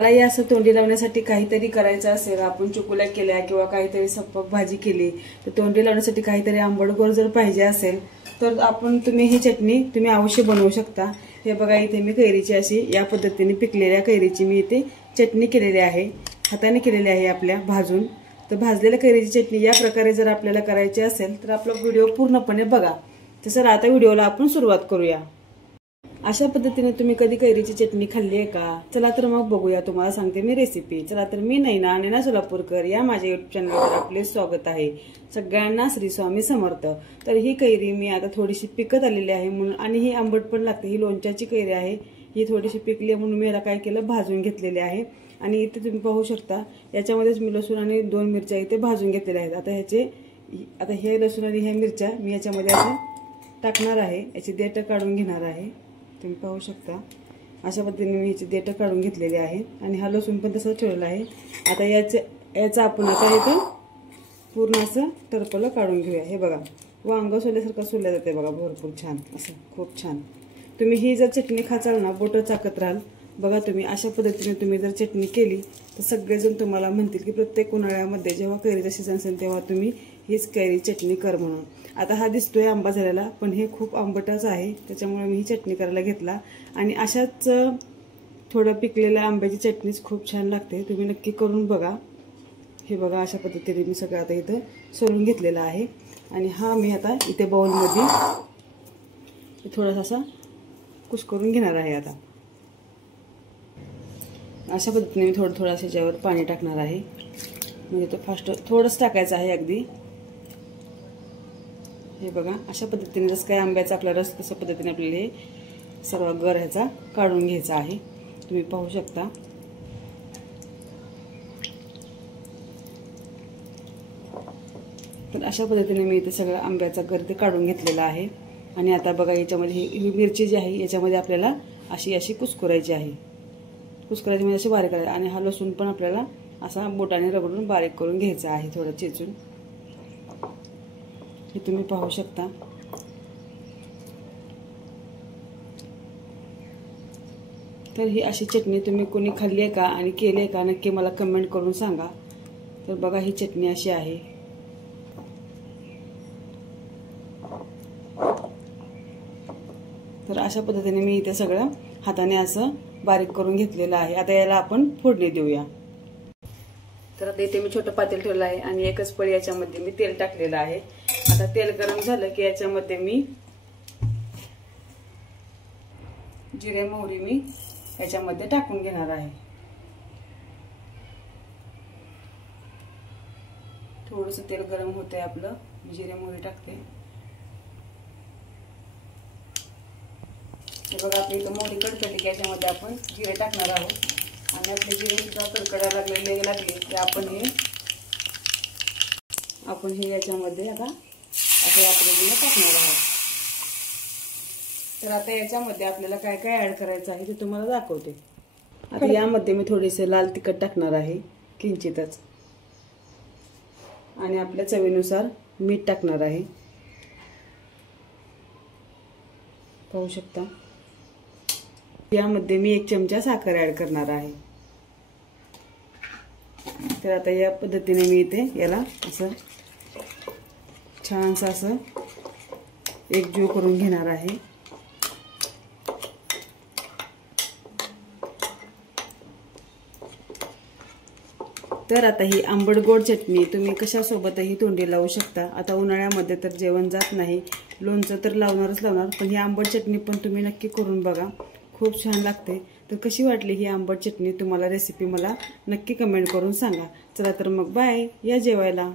मलाही असं तोंडी लावण्यासाठी काहीतरी करायचं असेल, आपण चुकुल्या केल्या किंवा काहीतरी सपक भाजी केली तर तोंडी लावण्यासाठी काहीतरी आंबट गोड जर पाहिजे असेल तर तुम्ही ही चटणी तुम्ही अवश्य बनवू शकता। हे बघा, इथे मी कैरीची अशी या पद्धतीने पिकलेल्या कैरीची मी इथे चटणी केलेली आहे, हाताने केलेली आहे आपल्या भाजून। तर भाजलेल्या कैरीची चटणी या प्रकारे जर आपल्याला करायची असेल तर आपला व्हिडिओ पूर्णपणे बघा। तसं आता व्हिडिओला आपण सुरुवात करूया। अशा पद्धतीने तुम्ही कधी कैरीची चटणी खाल्ली आहे का? चला तर मग बघूया, तुम्हाला सांगते मी रेसिपी। चला तर मी नैना सोलापूरकर या माझ्या युट्यूब चॅनलवर आपले स्वागत आहे। सगळ्यांना श्री स्वामी समर्थ। तर ही कैरी मी आता थोडीशी पिकत आलेली आहे म्हणून, आणि ही आंबट पण लागते, ही लोणच्याची कैरी आहे। ही थोडीशी पिकली म्हणून मी याला काय केलं, भाजून घेतलेले आहे। आणि इथे तुम्ही पाहू शकता याच्यामध्येच मी लसूण आणि 2 मिरच्या इथे भाजून घेतलेल्या आहेत। आता हे लसूण आणि ह्या मिरच्या मी याच्यामध्ये असं टाकणार आहे, याची देठ काढून घेणार आहे। तुम्ही पाहू शकता अशा पद्धतीने मी याची देठ काढून घेतलेली आहे आणि हा लसूण पण तसं ठेवलेला आहे। आता याचा आपण आता इथं पूर्ण असं टरपलं काढून घेऊया। हे बघा, वांग सोल्यासारखं सोललं जाते बघा, भरपूर छान असं, खूप छान। तुम्ही ही जर चटणी खाचाल ना, बोटं चाकत राहाल बघा तुम्ही। अशा पद्धतीने तुम्ही जर चटणी केली तर सगळेजण तुम्हाला म्हणतील की प्रत्येक उन्हाळ्यामध्ये जेव्हा कैरीचा सीझन असेल तेव्हा तुम्ही हीच कैरी चटणी कर म्हणून। आता हा दिसतोय आंबा झालेला, पण हे खूप आंबटच आहे, त्याच्यामुळे मी ही चटणी करायला घेतला। आणि अशाच थोडं पिकलेल्या आंब्याची चटणीच खूप छान लागते, तुम्ही नक्की करून बघा। हे बघा, अशा पद्धतीने मी सगळं आता इथं सोलून घेतलेला आहे। आणि हा मी आता इथे बाउलमध्ये थोडासा असा कुस्करून घेणार आहे। आता अशा पद्धतीने मी थोडं याच्यावर पाणी टाकणार आहे, म्हणजे तो फास्ट थोडंच टाकायचं आहे अगदी। हे बघा, अशा पद्धतीने जसं काय आंब्याचा आपला रस तशा पद्धतीने आपल्याला हे सर्व गर ह्याचा काढून घ्यायचा आहे, तुम्ही पाहू शकता। तर अशा पद्धतीने मी इथे सगळं आंब्याचा गर ते काढून घेतलेला आहे। आणि आता बघा, याच्यामध्ये ही मिरची जी आहे याच्यामध्ये आपल्याला अशी कुस्कुरायची आहे, कुस्कुरायची म्हणजे अशी बारीक करायची। आणि हा लसूण पण आपल्याला असा बोटाने रगडून बारीक करून घ्यायचा आहे, थोडं चेचून। हे तुम्ही पाहू शकता। तर ही अशी चटणी तुम्ही कोणी खाल्ली आहे का आणि केली आहे का, नक्की मला कमेंट करून सांगा। तर बघा, ही चटणी अशी आहे। तर अशा पद्धतीने मी इथे सगळं हाताने असं बारीक करून घेतलेलं आहे। आता याला आपण फोडणी देऊया। तर आता इथे मी छोटं पातेल ठेवलं आहे आणि एकच पळी याच्यामध्ये मी तेल टाकलेलं आहे। आता तेल गरम झालं की याच्यामध्ये मी जिरे मोहरी मी याच्यामध्ये टाकून घेणार आहे। थोडंसं तेल गरम होतंय आपलं, जिरे मोहरी टाकते। हे बघा, आपली इथं मोहरी कडकडली की याच्यामध्ये आपण जिरे टाकणार आहोत। आणि आपले जिरे सुद्धा कडकडायला लागले की आपण हे याच्यामध्ये आता असं या पद्धतीने टाकणार आहोत। तर आता याच्यामध्ये आपल्याला काय काय ऍड करायचं आहे ते तुम्हाला दाखवते। आता यामध्ये मी थोडेसे लाल तिखट टाकणार आहे, किंचितच, आणि आपल्या चवीनुसार मीठ टाकणार आहे, पाहू शकता। यामध्ये मी 1 चमचा साखर ऍड करणार आहे। तर आता या पद्धतीने मी इथे याला असं छानसं असं एकजीव करून घेणार आहे। तर आता ही आंबट गोड चटणी तुम्ही कशासोबतही तोंडी लावू शकता। आता उन्हाळ्यामध्ये तर जेवण जात नाही, लोणचं तर लावणारच लावणार, पण ही आंबट चटणी पण तुम्ही नक्की करून बघा, खूप छान लागते। तर कशी वाटली ही आंबट चटणी तुम्हाला रेसिपी मला नक्की कमेंट करून सांगा। चला तर मग बाय, या जेवायला।